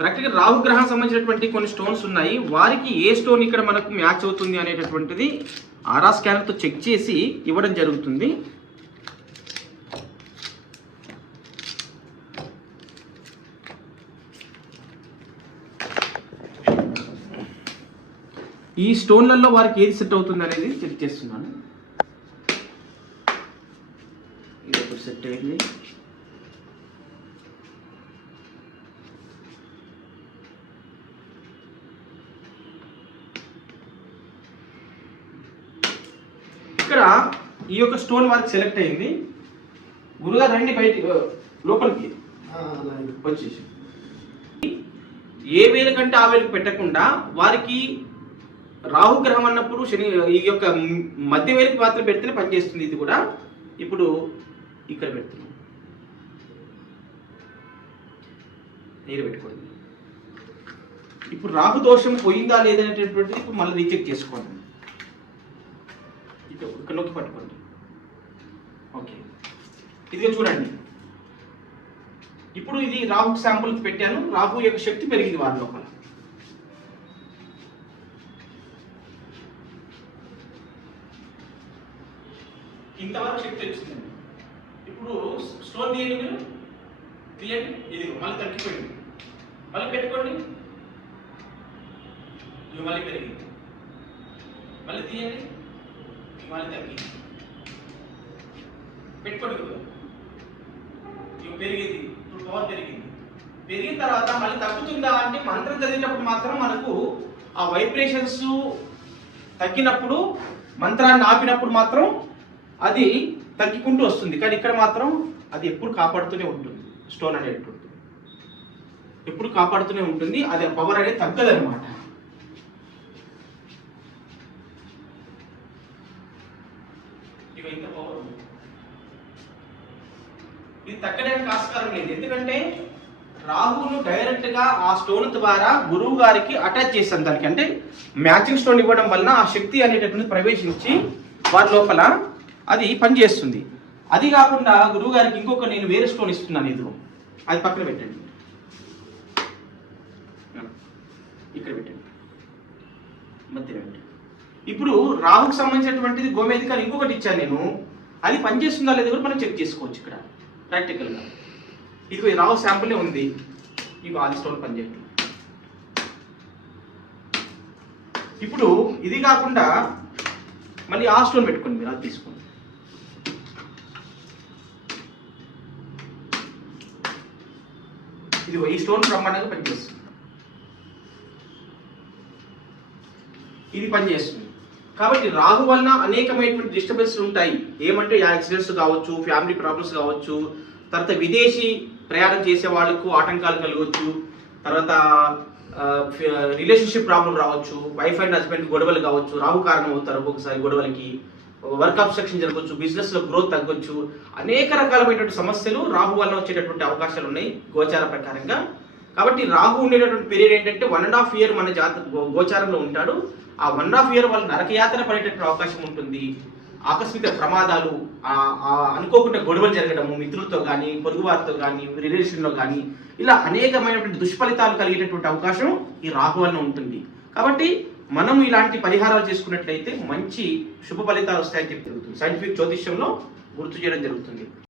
Practical రాహుగ్రహం సంబంధించినటువంటి కొన్ని stones ఉన్నాయి. వారికి ఏ స్టోన్ ఇక్కడ మనకు మ్యాచ్ అవుతుంది అనేటటువంటిది ఆరా స్కానర్తో చెక్ చేసి ఇవ్వడం జరుగుతుంది. ఈ స్టోన్లలో వారికి ఏది సెట్ అవుతుంది అనేది చెక్ చేస్తున్నాను. ఇది ఒకటి సెట్ అయింది. ఇక్కడ ఈ యొక్క స్టోన్ వారికి సెలెక్ట్ అయింది. గురుగారు రండి బయటికి లోపలికి వచ్చేసి ఏ వేలు కంటే ఆ వేలకు పెట్టకుండా వారికి రాహుగ్రహం అన్నప్పుడు శని ఈ యొక్క మధ్య వేలికి మాత్రం పెడితేనే పనిచేస్తుంది. ఇది కూడా ఇప్పుడు ఇక్కడ పెడుతున్నాం. నీరు పెట్టుకోండి. ఇప్పుడు రాహు దోషం పోయిందా లేదనేటటువంటిది ఇప్పుడు మళ్ళీ రీచెక్ చేసుకోండి. ఇక్కడ నొక్కి పట్టుకోండి. ఓకే, ఇదిగా చూడండి. ఇప్పుడు ఇది రాహు శాంపుల్కి పెట్టాను. రాహు యొక్క శక్తి పెరిగింది వారి లోపల. ఇంతవరకు శక్తి వచ్చిందండి. ఇప్పుడు స్టోన్ తీయండి, మీరు తీయండి. ఇది మళ్ళీ తగ్గిపోయింది. మళ్ళీ పెట్టుకోండి. ఇది మళ్ళీ పెరిగింది. మళ్ళీ తీయండి. మళ్ళీ తగ్గింది. పెట్టుకోండి. ఇవి పెరిగింది. ఇప్పుడు పవర్ పెరిగింది. పెరిగిన తర్వాత మళ్ళీ తగ్గుతుందా అంటే మంత్రం చదివినప్పుడు మాత్రం మనకు ఆ వైబ్రేషన్స్ తగ్గినప్పుడు, మంత్రాన్ని ఆపినప్పుడు మాత్రం అది తగ్గికుంటూ వస్తుంది. కానీ ఇక్కడ మాత్రం అది ఎప్పుడు కాపాడుతూనే ఉంటుంది. స్టోన్ అనేటువంటి ఎప్పుడు కాపాడుతూనే ఉంటుంది. అది పవర్ అనేది తగ్గదనమాట. ఇంత పవర్ ఇది తగ్గడానికి ఆస్కారం లేదు. ఎందుకంటే రాహును డైరెక్ట్ గా ఆ స్టోన్ ద్వారా గురువు గారికి అటాచ్ చేస్తాను. దానికి అంటే మ్యాచింగ్ స్టోన్ ఇవ్వడం వలన ఆ శక్తి అనేటటువంటి ప్రవేశించి వారి లోపల అది పనిచేస్తుంది. అది కాకుండా గురువు గారికి ఇంకొక నేను వేరే స్టోన్ ఇస్తున్నాను. ఇది అది పక్కన పెట్టండి. ఇక్కడ పెట్టండి. మధ్యలో పెట్టండి. ఇప్పుడు రాహుకు సంబంధించినటువంటిది గోమేధికాన్ని ఇంకొకటి ఇచ్చాను నేను. అది పనిచేస్తుందా లేదా కూడా మనం చెక్ చేసుకోవచ్చు ఇక్కడ ప్రాక్టికల్గా. ఇది రాహు శాంపులే ఉంది. ఇవి ఆది స్టోన్ పనిచేయట్లేదు. ఇప్పుడు ఇది కాకుండా మళ్ళీ ఆ స్టోన్ పెట్టుకోండి. మీరు అది తీసుకోండి. ఇది ఈ స్టోన్ బ్రహ్మాండంగా పనిచేస్తుంది. ఇది పనిచేస్తుంది. కాబట్టి రాహు వలన అనేకమైనటువంటి డిస్టర్బెన్స్ ఉంటాయి. ఏమంటే యాక్సిడెంట్స్ కావచ్చు, ఫ్యామిలీ ప్రాబ్లమ్స్ కావచ్చు, తర్వాత విదేశీ ప్రయాణం చేసే వాళ్ళకు ఆటంకాలు కలగవచ్చు, తర్వాత రిలేషన్షిప్ ప్రాబ్లం రావచ్చు, వైఫ్ అండ్ హస్బెండ్ గొడవలు కావచ్చు, రాహు కారణం అవుతారు ఒక్కొక్కసారి గొడవలకి, వర్క్ అబ్స్ట్రక్షన్ జరగవచ్చు, బిజినెస్లో గ్రోత్ తగ్గొచ్చు. అనేక రకాలమైనటువంటి సమస్యలు రాహు వలన వచ్చేటటువంటి అవకాశాలు ఉన్నాయి గోచార ప్రకారంగా. కాబట్టి రాహు ఉండేటటువంటి పీరియడ్ ఏంటంటే 1.5 year మన గోచారంలో ఉంటాడు. ఆ 1.5 year వాళ్ళు నరకయాత్ర పడేటటువంటి అవకాశం ఉంటుంది. ఆకస్మిక ప్రమాదాలు, అనుకోకుండా గొడవలు జరగడము, మిత్రులతో కానీ, పొరుగు వారితో కానీ, రిలేషన్లో కానీ, ఇలా అనేకమైనటువంటి దుష్ఫలితాలు కలిగేటటువంటి అవకాశం ఈ రాహు వలన ఉంటుంది. కాబట్టి మనం ఇలాంటి పరిహారాలు చేసుకున్నట్లయితే మంచి శుభ ఫలితాలు వస్తాయని చెప్పి జరుగుతుంది. సైంటిఫిక్ జ్యోతిష్యంలో గుర్తు చేయడం జరుగుతుంది.